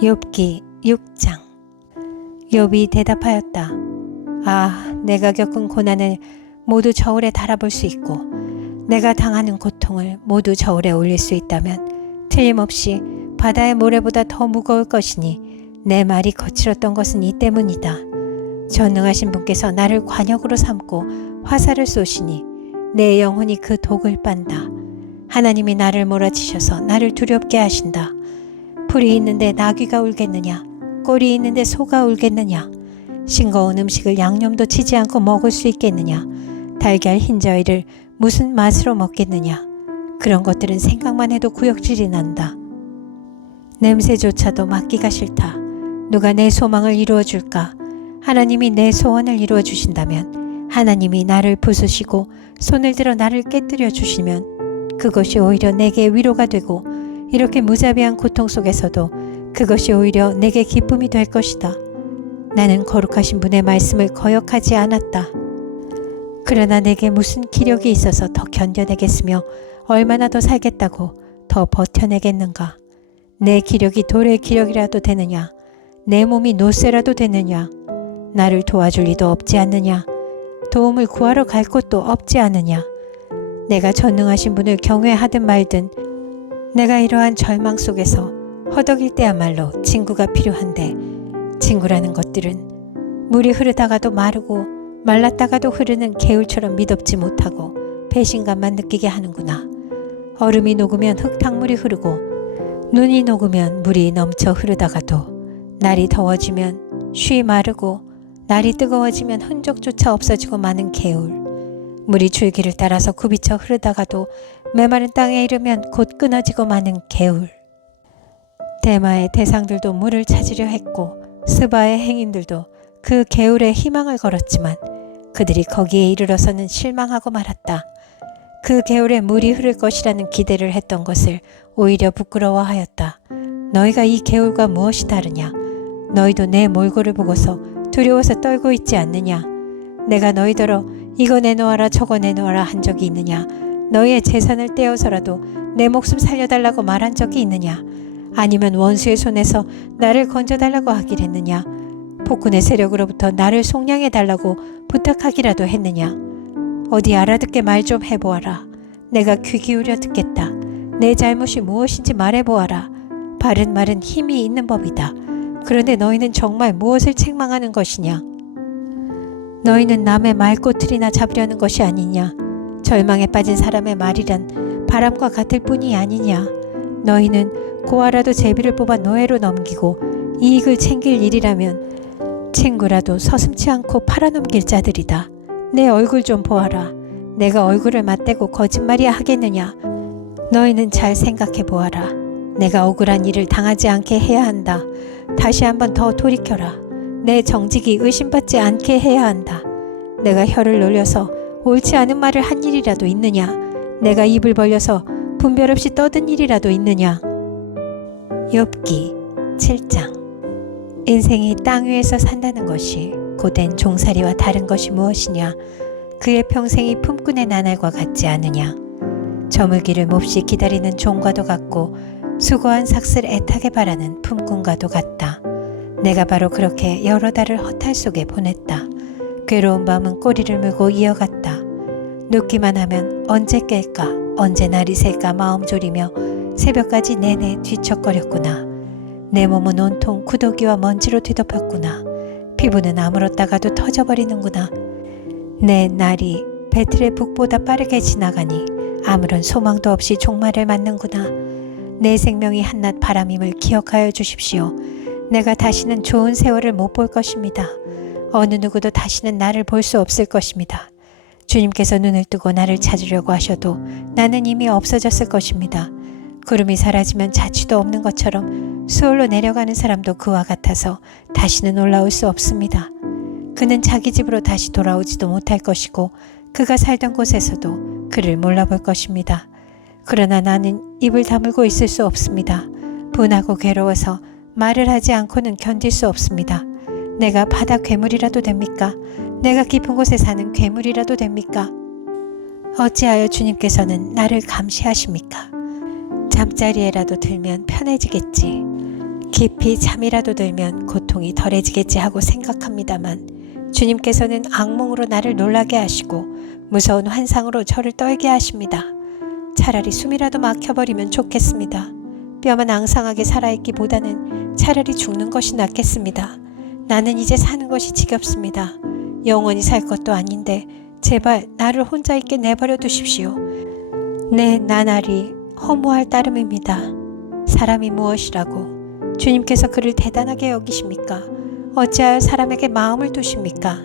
욥기 6장. 욥이 대답하였다. 내가 겪은 고난을 모두 저울에 달아볼 수 있고 내가 당하는 고통을 모두 저울에 올릴 수 있다면 틀림없이 바다의 모래보다 더 무거울 것이니 내 말이 거칠었던 것은 이 때문이다. 전능하신 분께서 나를 관역으로 삼고 화살을 쏘시니 내 영혼이 그 독을 빤다. 하나님이 나를 몰아치셔서 나를 두렵게 하신다. 풀이 있는데 나귀가 울겠느냐? 꼴이 있는데 소가 울겠느냐? 싱거운 음식을 양념도 치지 않고 먹을 수 있겠느냐? 달걀 흰저위를 무슨 맛으로 먹겠느냐? 그런 것들은 생각만 해도 구역질이 난다. 냄새조차도 맡기가 싫다. 누가 내 소망을 이루어 줄까? 하나님이 내 소원을 이루어 주신다면, 하나님이 나를 부수시고 손을 들어 나를 깨뜨려 주시면 그것이 오히려 내게 위로가 되고, 이렇게 무자비한 고통 속에서도 그것이 오히려 내게 기쁨이 될 것이다. 나는 거룩하신 분의 말씀을 거역하지 않았다. 그러나 내게 무슨 기력이 있어서 더 견뎌내겠으며 얼마나 더 살겠다고 더 버텨내겠는가? 내 기력이 돌의 기력이라도 되느냐? 내 몸이 노쇠라도 되느냐? 나를 도와줄 리도 없지 않느냐? 도움을 구하러 갈 곳도 없지 않느냐? 내가 전능하신 분을 경외하든 말든 내가 이러한 절망 속에서 허덕일 때야말로 친구가 필요한데, 친구라는 것들은 물이 흐르다가도 마르고 말랐다가도 흐르는 개울처럼 미덥지 못하고 배신감만 느끼게 하는구나. 얼음이 녹으면 흙탕물이 흐르고 눈이 녹으면 물이 넘쳐 흐르다가도 날이 더워지면 쉬 마르고 날이 뜨거워지면 흔적조차 없어지고 마는 개울. 물이 줄기를 따라서 굽이쳐 흐르다가도 메마른 땅에 이르면 곧 끊어지고 마는 개울. 대마의 대상들도 물을 찾으려 했고 스바의 행인들도 그 개울에 희망을 걸었지만 그들이 거기에 이르러서는 실망하고 말았다. 그 개울에 물이 흐를 것이라는 기대를 했던 것을 오히려 부끄러워하였다. 너희가 이 개울과 무엇이 다르냐? 너희도 내 몰골을 보고서 두려워서 떨고 있지 않느냐? 내가 너희더러 이거 내놓아라 저거 내놓아라 한 적이 있느냐? 너희의 재산을 떼어서라도 내 목숨 살려달라고 말한 적이 있느냐? 아니면 원수의 손에서 나를 건져달라고 하길 했느냐? 폭군의 세력으로부터 나를 속량해달라고 부탁하기라도 했느냐? 어디 알아듣게 말 좀 해보아라. 내가 귀 기울여 듣겠다. 내 잘못이 무엇인지 말해보아라. 바른 말은 힘이 있는 법이다. 그런데 너희는 정말 무엇을 책망하는 것이냐? 너희는 남의 말꼬투리나 잡으려는 것이 아니냐? 절망에 빠진 사람의 말이란 바람과 같을 뿐이 아니냐? 너희는 고아라도 제비를 뽑아 노예로 넘기고 이익을 챙길 일이라면 친구라도 서슴지 않고 팔아넘길 자들이다. 내 얼굴 좀 보아라. 내가 얼굴을 맞대고 거짓말이 하겠느냐? 너희는 잘 생각해 보아라. 내가 억울한 일을 당하지 않게 해야 한다. 다시 한번 더 돌이켜라. 내 정직이 의심받지 않게 해야 한다. 내가 혀를 놀려서 옳지 않은 말을 한 일이라도 있느냐? 내가 입을 벌려서 분별 없이 떠든 일이라도 있느냐? 욥기 7장. 인생이 땅 위에서 산다는 것이 고된 종살이와 다른 것이 무엇이냐? 그의 평생이 품꾼의 나날과 같지 않으냐? 저물기를 몹시 기다리는 종과도 같고 수고한 삭슬 애타게 바라는 품꾼과도 같다. 내가 바로 그렇게 여러 달을 허탈 속에 보냈다. 괴로운 밤은 꼬리를 물고 이어갔다. 눕기만 하면 언제 깰까 언제 날이 셀까 마음 졸이며 새벽까지 내내 뒤척거렸구나. 내 몸은 온통 구더기와 먼지로 뒤덮였구나. 피부는 아물었다가도 터져버리는구나. 내 날이 배틀의 북보다 빠르게 지나가니 아무런 소망도 없이 종말을 맞는구나. 내 생명이 한낱 바람임을 기억하여 주십시오. 내가 다시는 좋은 세월을 못 볼 것입니다. 어느 누구도 다시는 나를 볼 수 없을 것입니다. 주님께서 눈을 뜨고 나를 찾으려고 하셔도 나는 이미 없어졌을 것입니다. 구름이 사라지면 자취도 없는 것처럼 수월로 내려가는 사람도 그와 같아서 다시는 올라올 수 없습니다. 그는 자기 집으로 다시 돌아오지도 못할 것이고 그가 살던 곳에서도 그를 몰라볼 것입니다. 그러나 나는 입을 다물고 있을 수 없습니다. 분하고 괴로워서 말을 하지 않고는 견딜 수 없습니다. 내가 바다 괴물이라도 됩니까? 내가 깊은 곳에 사는 괴물이라도 됩니까? 어찌하여 주님께서는 나를 감시하십니까? 잠자리에라도 들면 편해지겠지. 깊이 잠이라도 들면 고통이 덜해지겠지 하고 생각합니다만 주님께서는 악몽으로 나를 놀라게 하시고 무서운 환상으로 저를 떨게 하십니다. 차라리 숨이라도 막혀버리면 좋겠습니다. 뼈만 앙상하게 살아있기보다는 차라리 죽는 것이 낫겠습니다. 나는 이제 사는 것이 지겹습니다. 영원히 살 것도 아닌데 제발 나를 혼자 있게 내버려 두십시오. 내 나날이 허무할 따름입니다. 사람이 무엇이라고 주님께서 그를 대단하게 여기십니까? 어찌하여 사람에게 마음을 두십니까?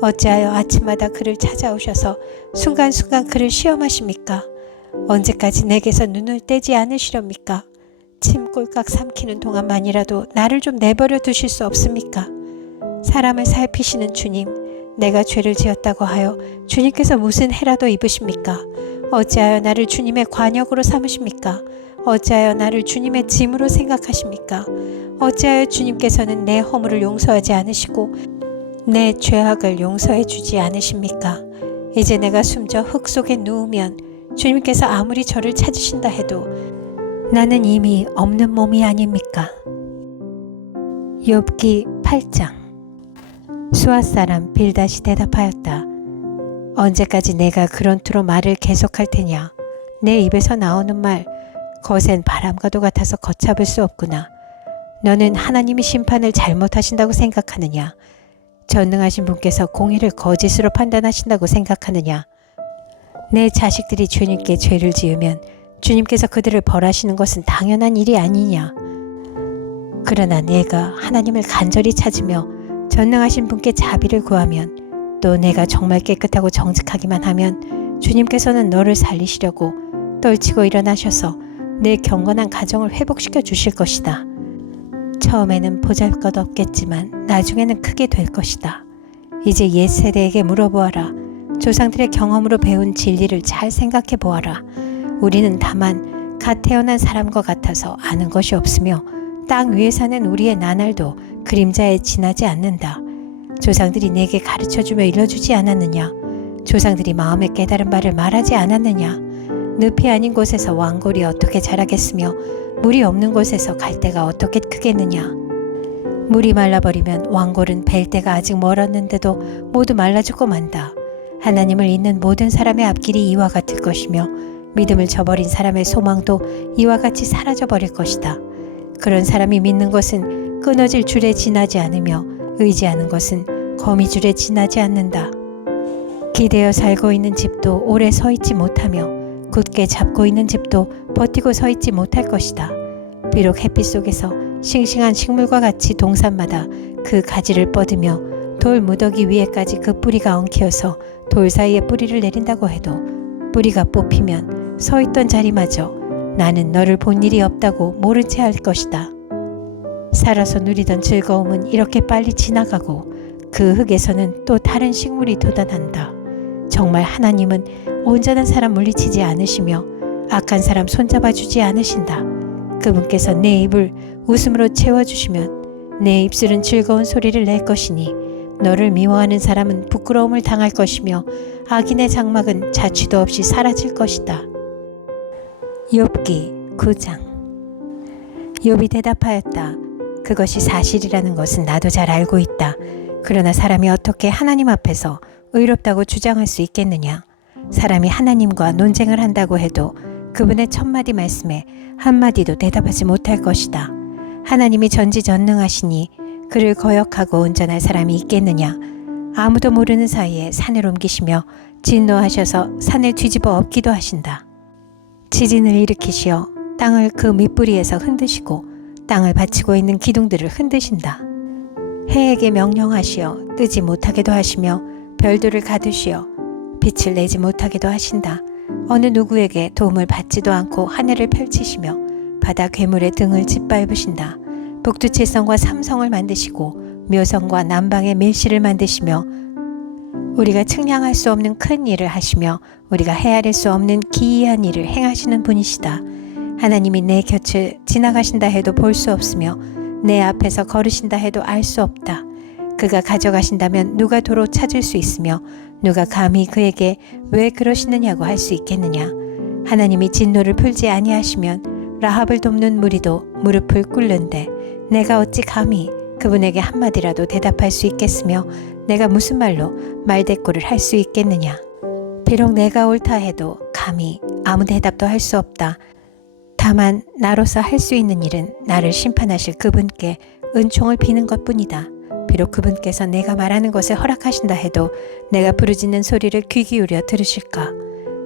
어찌하여 아침마다 그를 찾아오셔서 순간순간 그를 시험하십니까? 언제까지 내게서 눈을 떼지 않으시렵니까? 침 꼴깍 삼키는 동안만이라도 나를 좀 내버려 두실 수 없습니까? 사람을 살피시는 주님, 내가 죄를 지었다고 하여 주님께서 무슨 해라도 입으십니까? 어찌하여 나를 주님의 관역으로 삼으십니까? 어찌하여 나를 주님의 짐으로 생각하십니까? 어찌하여 주님께서는 내 허물을 용서하지 않으시고 내 죄악을 용서해 주지 않으십니까? 이제 내가 숨져 흙 속에 누우면 주님께서 아무리 저를 찾으신다 해도 나는 이미 없는 몸이 아닙니까? 욥기 8장. 수아 사람 빌닷이 대답하였다. 언제까지 내가 그런 투로 말을 계속할 테냐? 내 입에서 나오는 말 거센 바람과도 같아서 걷잡을 수 없구나. 너는 하나님이 심판을 잘못하신다고 생각하느냐? 전능하신 분께서 공의를 거짓으로 판단하신다고 생각하느냐? 내 자식들이 주님께 죄를 지으면 주님께서 그들을 벌하시는 것은 당연한 일이 아니냐? 그러나 내가 하나님을 간절히 찾으며 전능하신 분께 자비를 구하면 또 내가 정말 깨끗하고 정직하기만 하면 주님께서는 너를 살리시려고 떨치고 일어나셔서 내 경건한 가정을 회복시켜 주실 것이다. 처음에는 보잘것없겠지만 나중에는 크게 될 것이다. 이제 옛 세대에게 물어보아라. 조상들의 경험으로 배운 진리를 잘 생각해 보아라. 우리는 다만 갓 태어난 사람과 같아서 아는 것이 없으며 땅 위에 사는 우리의 나날도 그림자에 지나지 않는다. 조상들이 내게 가르쳐주며 일러주지 않았느냐? 조상들이 마음에 깨달은 바를 말하지 않았느냐? 늪이 아닌 곳에서 왕골이 어떻게 자라겠으며 물이 없는 곳에서 갈대가 어떻게 크겠느냐? 물이 말라버리면 왕골은 벨 때가 아직 멀었는데도 모두 말라 죽고 만다. 하나님을 잊는 모든 사람의 앞길이 이와 같을 것이며 믿음을 저버린 사람의 소망도 이와 같이 사라져버릴 것이다. 그런 사람이 믿는 것은 끊어질 줄에 지나지 않으며 의지하는 것은 거미줄에 지나지 않는다. 기대어 살고 있는 집도 오래 서 있지 못하며 굳게 잡고 있는 집도 버티고 서 있지 못할 것이다. 비록 햇빛 속에서 싱싱한 식물과 같이 동산마다 그 가지를 뻗으며 돌 무더기 위에까지 그 뿌리가 엉키어서 돌 사이에 뿌리를 내린다고 해도 뿌리가 뽑히면 서 있던 자리마저 나는 너를 본 일이 없다고 모른 채 할 것이다. 살아서 누리던 즐거움은 이렇게 빨리 지나가고 그 흙에서는 또 다른 식물이 돋아난다. 정말 하나님은 온전한 사람 물리치지 않으시며 악한 사람 손잡아주지 않으신다. 그분께서 내 입을 웃음으로 채워주시면 내 입술은 즐거운 소리를 낼 것이니 너를 미워하는 사람은 부끄러움을 당할 것이며 악인의 장막은 자취도 없이 사라질 것이다. 욥기 9장. 욥이 대답하였다. 그것이 사실이라는 것은 나도 잘 알고 있다. 그러나 사람이 어떻게 하나님 앞에서 의롭다고 주장할 수 있겠느냐? 사람이 하나님과 논쟁을 한다고 해도 그분의 천마디 말씀에 한마디도 대답하지 못할 것이다. 하나님이 전지전능하시니 그를 거역하고 온전할 사람이 있겠느냐? 아무도 모르는 사이에 산을 옮기시며 진노하셔서 산을 뒤집어 엎기도 하신다. 지진을 일으키시어 땅을 그 밑부리에서 흔드시고 땅을 받치고 있는 기둥들을 흔드신다. 해에게 명령하시어 뜨지 못하게도 하시며 별들을 가두시어 빛을 내지 못하게도 하신다. 어느 누구에게 도움을 받지도 않고 하늘을 펼치시며 바다 괴물의 등을 짓밟으신다. 북두칠성과 삼성을 만드시고 묘성과 남방의 밀실을 만드시며 우리가 측량할 수 없는 큰 일을 하시며 우리가 헤아릴 수 없는 기이한 일을 행하시는 분이시다. 하나님이 내 곁을 지나가신다 해도 볼 수 없으며 내 앞에서 걸으신다 해도 알 수 없다. 그가 가져가신다면 누가 도로 찾을 수 있으며 누가 감히 그에게 왜 그러시느냐고 할 수 있겠느냐. 하나님이 진노를 풀지 아니하시면 라합을 돕는 무리도 무릎을 꿇는데 내가 어찌 감히 그분에게 한마디라도 대답할 수 있겠으며 내가 무슨 말로 말대꾸를 할 수 있겠느냐. 비록 내가 옳다 해도 감히 아무 대답도 할 수 없다. 다만 나로서 할 수 있는 일은 나를 심판하실 그분께 은총을 비는 것뿐이다. 비록 그분께서 내가 말하는 것을 허락하신다 해도 내가 부르짖는 소리를 귀 기울여 들으실까.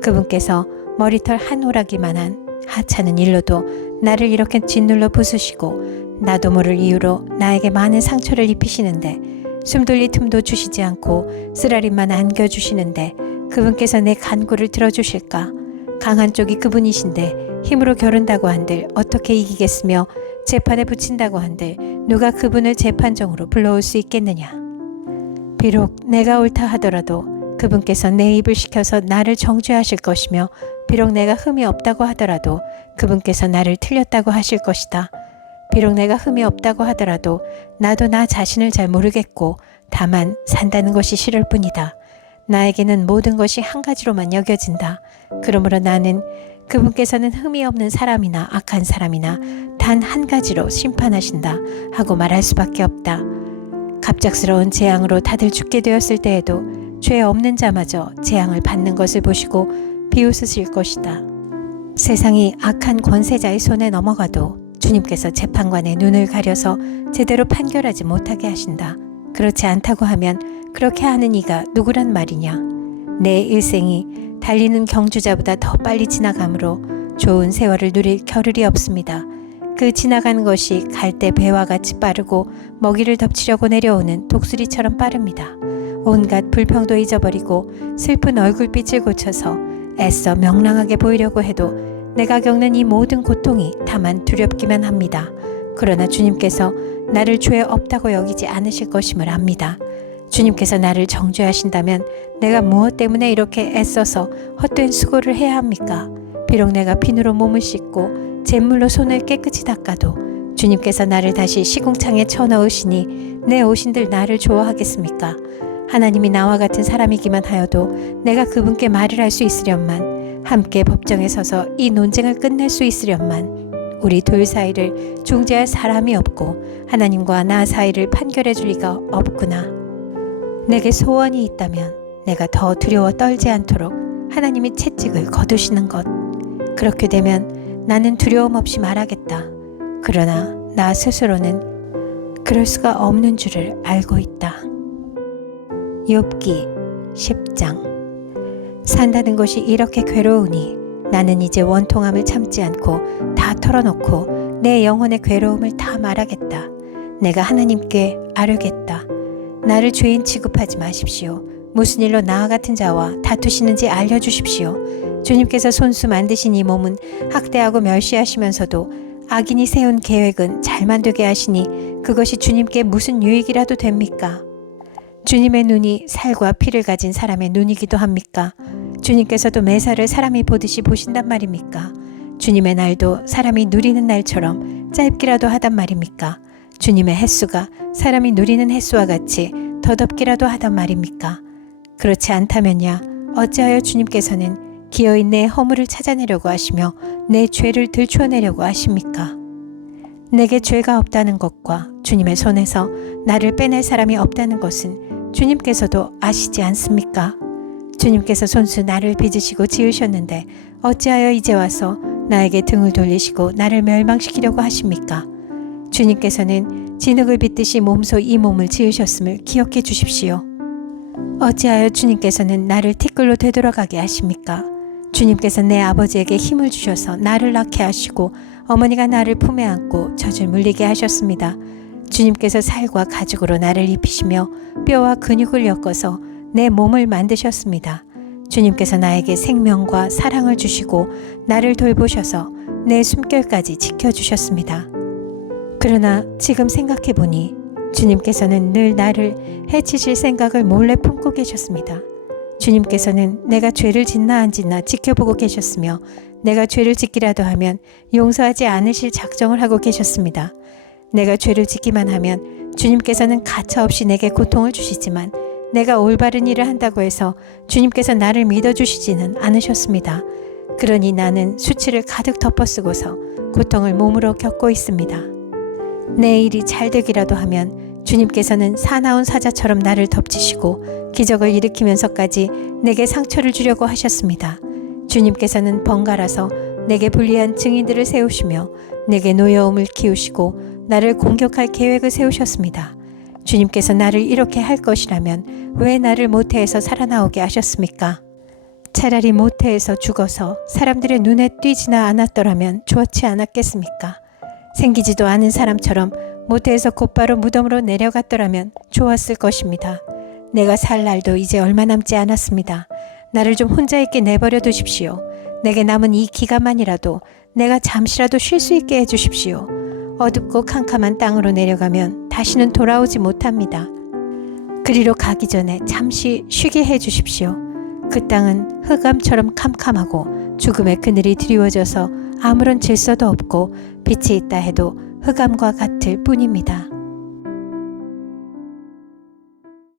그분께서 머리털 한 오라기만한 하찮은 일로도 나를 이렇게 짓눌러 부수시고 나도 모를 이유로 나에게 많은 상처를 입히시는데 숨 돌릴 틈도 주시지 않고 쓰라림만 안겨주시는데 그분께서 내 간구를 들어주실까. 강한 쪽이 그분이신데 힘으로 겨룬다고 한들 어떻게 이기겠으며 재판에 붙인다고 한들 누가 그분을 재판정으로 불러올 수 있겠느냐. 비록 내가 옳다 하더라도 그분께서 내 입을 시켜서 나를 정죄하실 것이며 비록 내가 흠이 없다고 하더라도 그분께서 나를 틀렸다고 하실 것이다. 비록 내가 흠이 없다고 하더라도 나도 나 자신을 잘 모르겠고 다만 산다는 것이 싫을 뿐이다. 나에게는 모든 것이 한 가지로만 여겨진다. 그러므로 나는 그분께서는 흠이 없는 사람이나 악한 사람이나 단 한 가지로 심판하신다 하고 말할 수밖에 없다. 갑작스러운 재앙으로 다들 죽게 되었을 때에도 죄 없는 자마저 재앙을 받는 것을 보시고 비웃으실 것이다. 세상이 악한 권세자의 손에 넘어가도 주님께서 재판관의 눈을 가려서 제대로 판결하지 못하게 하신다. 그렇지 않다고 하면 그렇게 하는 이가 누구란 말이냐. 내 일생이 달리는 경주자보다 더 빨리 지나가므로 좋은 세월을 누릴 겨를이 없습니다. 그 지나가는 것이 갈대 배와 같이 빠르고 먹이를 덮치려고 내려오는 독수리처럼 빠릅니다. 온갖 불평도 잊어버리고 슬픈 얼굴빛을 고쳐서 애써 명랑하게 보이려고 해도 내가 겪는 이 모든 고통이 다만 두렵기만 합니다. 그러나 주님께서 나를 죄 없다고 여기지 않으실 것임을 압니다. 주님께서 나를 정죄하신다면 내가 무엇 때문에 이렇게 애써서 헛된 수고를 해야 합니까? 비록 내가 비누로 몸을 씻고 잿물로 손을 깨끗이 닦아도 주님께서 나를 다시 시궁창에 쳐넣으시니 내 오신들 나를 좋아하겠습니까? 하나님이 나와 같은 사람이기만 하여도 내가 그분께 말을 할 수 있으련만 함께 법정에 서서 이 논쟁을 끝낼 수 있으련만 우리 둘 사이를 중재할 사람이 없고 하나님과 나 사이를 판결해 줄 리가 없구나. 내게 소원이 있다면 내가 더 두려워 떨지 않도록 하나님이 채찍을 거두시는 것. 그렇게 되면 나는 두려움 없이 말하겠다. 그러나 나 스스로는 그럴 수가 없는 줄을 알고 있다. 욥기 10장. 산다는 것이 이렇게 괴로우니 나는 이제 원통함을 참지 않고 다 털어놓고 내 영혼의 괴로움을 다 말하겠다. 내가 하나님께 아뢰겠다. 나를 죄인 취급하지 마십시오. 무슨 일로 나와 같은 자와 다투시는지 알려주십시오. 주님께서 손수 만드신 이 몸은 학대하고 멸시하시면서도 악인이 세운 계획은 잘만 되게 하시니 그것이 주님께 무슨 유익이라도 됩니까? 주님의 눈이 살과 피를 가진 사람의 눈이기도 합니까? 주님께서도 매사를 사람이 보듯이 보신단 말입니까? 주님의 날도 사람이 누리는 날처럼 짧기라도 하단 말입니까? 주님의 햇수가 사람이 누리는 햇수와 같이 더덥기라도 하단 말입니까? 그렇지 않다면야 어찌하여 주님께서는 기어이 내 허물을 찾아내려고 하시며 내 죄를 들추어내려고 하십니까? 내게 죄가 없다는 것과 주님의 손에서 나를 빼낼 사람이 없다는 것은 주님께서도 아시지 않습니까? 주님께서 손수 나를 빚으시고 지으셨는데 어찌하여 이제 와서 나에게 등을 돌리시고 나를 멸망시키려고 하십니까? 주님께서는 진흙을 빚듯이 몸소 이 몸을 지으셨음을 기억해 주십시오. 어찌하여 주님께서는 나를 티끌로 되돌아가게 하십니까? 주님께서 내 아버지에게 힘을 주셔서 나를 낳게 하시고 어머니가 나를 품에 안고 젖을 물리게 하셨습니다. 주님께서 살과 가죽으로 나를 입히시며 뼈와 근육을 엮어서 내 몸을 만드셨습니다. 주님께서 나에게 생명과 사랑을 주시고 나를 돌보셔서 내 숨결까지 지켜주셨습니다. 그러나 지금 생각해보니 주님께서는 늘 나를 해치실 생각을 몰래 품고 계셨습니다. 주님께서는 내가 죄를 짓나 안 짓나 지켜보고 계셨으며 내가 죄를 짓기라도 하면 용서하지 않으실 작정을 하고 계셨습니다. 내가 죄를 짓기만 하면 주님께서는 가차없이 내게 고통을 주시지만 내가 올바른 일을 한다고 해서 주님께서 나를 믿어주시지는 않으셨습니다. 그러니 나는 수치를 가득 덮어쓰고서 고통을 몸으로 겪고 있습니다. 내 일이 잘 되기라도 하면 주님께서는 사나운 사자처럼 나를 덮치시고 기적을 일으키면서까지 내게 상처를 주려고 하셨습니다. 주님께서는 번갈아서 내게 불리한 증인들을 세우시며 내게 노여움을 키우시고 나를 공격할 계획을 세우셨습니다. 주님께서 나를 이렇게 할 것이라면 왜 나를 모태에서 살아나오게 하셨습니까? 차라리 모태에서 죽어서 사람들의 눈에 띄지나 않았더라면 좋지 않았겠습니까? 생기지도 않은 사람처럼 모태에서 곧바로 무덤으로 내려갔더라면 좋았을 것입니다. 내가 살 날도 이제 얼마 남지 않았습니다. 나를 좀 혼자 있게 내버려 두십시오. 내게 남은 이 기간만이라도 내가 잠시라도 쉴 수 있게 해주십시오. 어둡고 캄캄한 땅으로 내려가면 다시는 돌아오지 못합니다. 그리로 가기 전에 잠시 쉬게 해주십시오. 그 땅은 흑암처럼 캄캄하고 죽음의 그늘이 드리워져서 아무런 질서도 없고 빛이 있다 해도 흑암과 같을 뿐입니다.